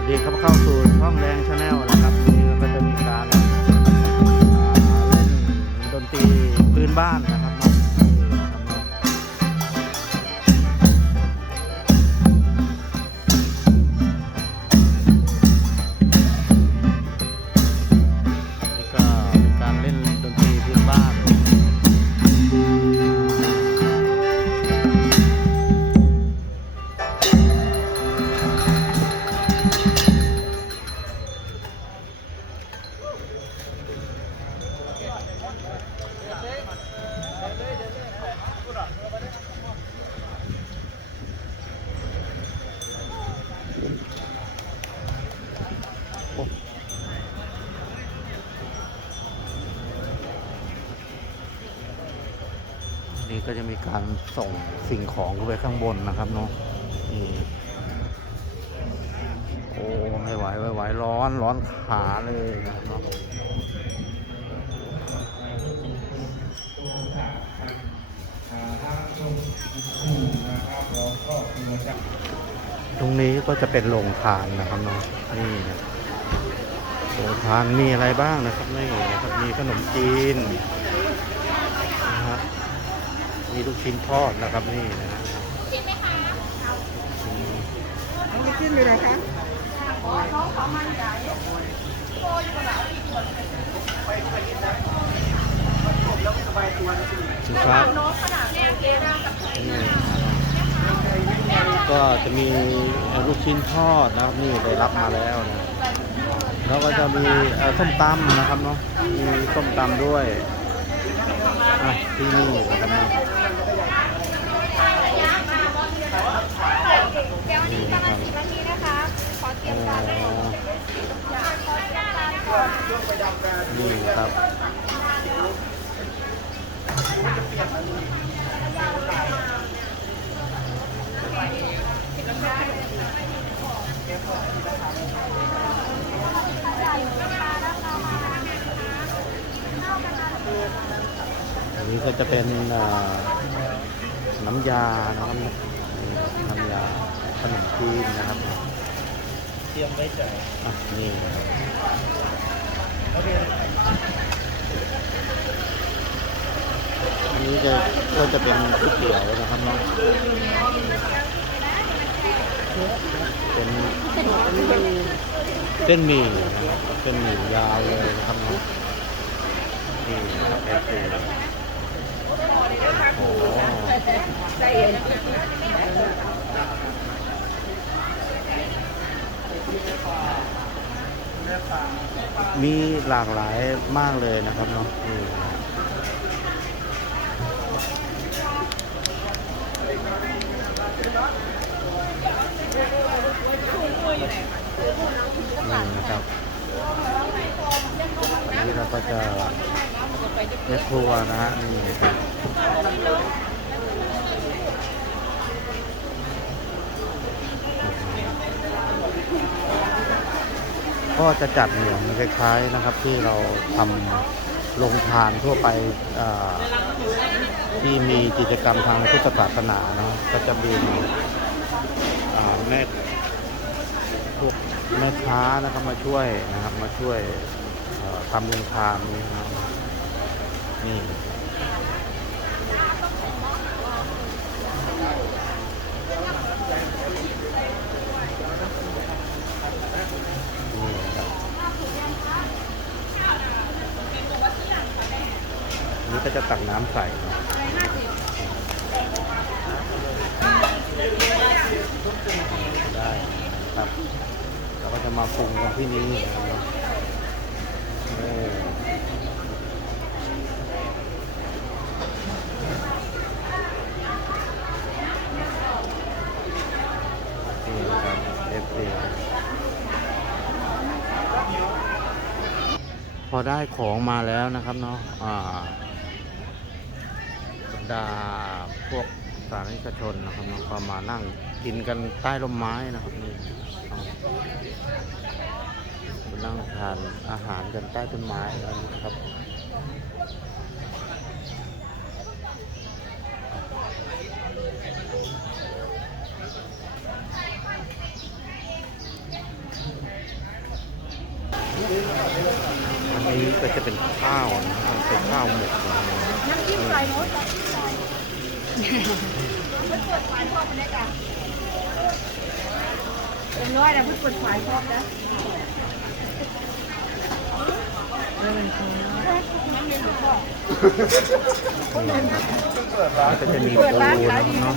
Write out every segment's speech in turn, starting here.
วัสดีครับเข้าสู่ช่องแรงชาแนลนะครับวันนี้เราก็จะมีการเล่นดนตรีพื้นบ้านนะ ก็จะมีการส่งสิ่งของขึ้นไปข้างบนนะครับเนาะโอ้ไม่ไหวไม่ไหวร้อนร้อนขาเลยนะครับเนาะตรงนี้ก็จะเป็นโรงทานนะครับเนาะนี่นะโรงทานมีอะไรบ้างนะครับนี่นะครับมีขนมจีน มีลูกชิ้นทอดนะครับนี่นะฮะเอาไปขึ้นเลยนะคะสินค้าก็จะมีลูกชิ้นทอดนะครับนี่ได้รับมาแล้วนะแล้วก็จะมีเอ่อส้มตำนะครับเนาะมีส้มตำด้วย อะที่นี่ครับเนาะเดี๋ยววันนี้ประมาณสิบนาทีนะคะ ขอเตรียมการได้นนี่ครับ นี้ก็จะเป็นน้ำยานะครับน้ำยาขนมจีนนะครับเตรียมไว้จ่ายอะนี่นะครับอันนี้จะก็จะเป็นก๋วยเตี๋ยวนะครับเนาะเป็นเส้นหมี่นะครับเส้นหมี่ยาวเลยนะครับเนาะนี่ครับโอเคโอ้โห มีหลากหลายมากเลยนะครับเนาะนี่นะครับนนี้เราก็จะ แม่ครัวนะฮะนี่ก็จะจัดเหมือนคล้ายๆนะครับ ที่เราทำโรงทานทั่วไปที่มีกิจกรรมทางพุทธศาสนาเนาะก็จะมีแม่พวกแม่ค้านะครับมาช่วยนะครับมาช่วยทำโรงทานนี่นะครับ นี่นี่ก็จะตักน้ำใส่ได้ครับเราก็จะมาปรุงกันที่นี่นะครับเนอะเออนี่นะครับเอฟซี พ อได้ของมาแล้วนะครับเนาะอ่าบรรดาพวกสาธารณชนนะครับเนาะก็มานั่งกินกันใต้ร่มไม้นะครับนี่มานั่งทานอาหารกันใต้ต้นไม้กันนะครับ น นี้ ก็จะเป็นข้าวนะครับเป็นข้าวหมกนะครับน้ำจิ้มใส่โน้ตน้ำจิ้มใส่เพิ่งเปิดฝายพร้อมเลยจ้ะเป็นร้อยแล้วเพิ่งเปิดฝายพร้อมแล้วมันมีหรือเปล่าก็จะมีปูเนาะ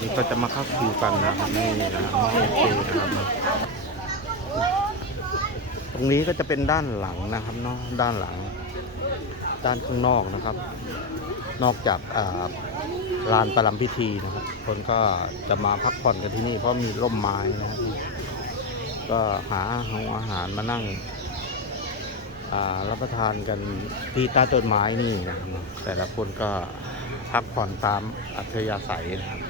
นี่ก็จะมาเข้าคิวกันนะครับนี่นะครับโอเคนะครับตรงนี้ก็จะเป็นด้านหลังนะครับเนาะด้านหลัง ด้านข้างนอกนะครับ นอกจากอ่าลานประลำพิธีนะครับ คนก็จะมาพักผ่อนกันที่นี่เพราะมีร่มไม้นะครับก็หาหาอาหารมานั่งรับประทานกันที่ใต้ต้นไม้นี่นะครับเนาะแต่ละคนก็พักผ่อนตามอัธยาศัยนะครับ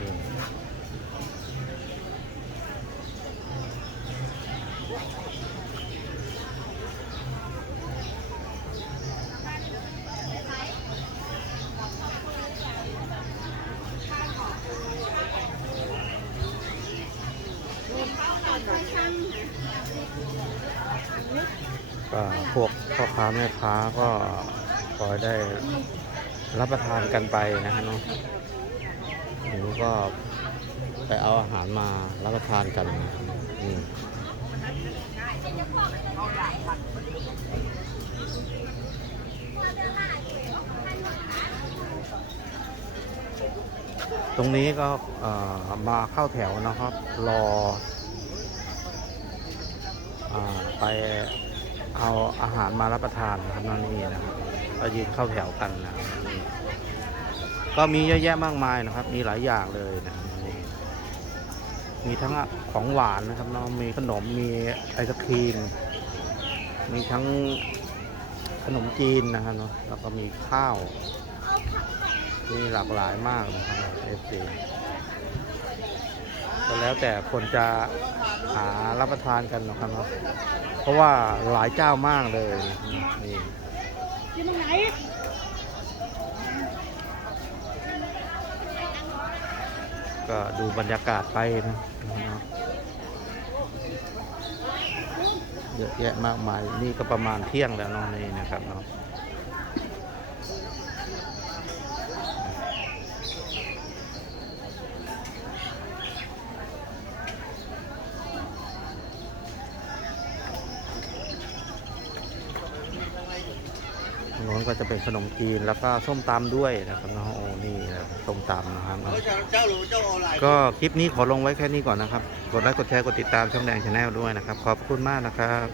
ก็พวกพ่อค้าแม่ค้าก็ขอให้ได้รับประทานกันไปนะฮะเนาะหนูก็ไปเอาอาหารมารับประทานกันนะครับนี่ตรงนี้ก็มาเข้าแถวนะครับ รอ ไปเอาอาหารมารับประทานนะครับนั่นนี่นะครับก็ยืนเข้าแถวกันนะก็มีเยอะแยะมากมายนะครับ มีหลายอย่างเลยนะนี่มีทั้งของหวานนะครับเนาะมีขนมมีไอศครีม มีทั้งขนมจีนนะครับเนาะแล้วก็มีข้าว มีหลากหลายมากนะครับเอฟซีก็แล้วแต่คนจะ หารับประทานกันนะครับเนาะเพราะว่าหลายเจ้ามากเลยนี่กินตรงไหนก็ดูบรรยากาศไปนะเยอะแยะมากมายนี่ก็ประมาณเที่ยงแล้วเนาะนี่นะครับเนาะ น้นก็จะเป็นขนมจีนแล้วก็ส้มตำด้วยนะครับเนาะโอ้นี่นะส้มตำนะครับเนาะก็คลิปนี้ขอลงไว้แค่นี้ก่อนนะครับ กดไลค์กดแชร์กดติดตามช่องแดงชาแนลด้วยนะครับ ขอบคุณมากนะครับ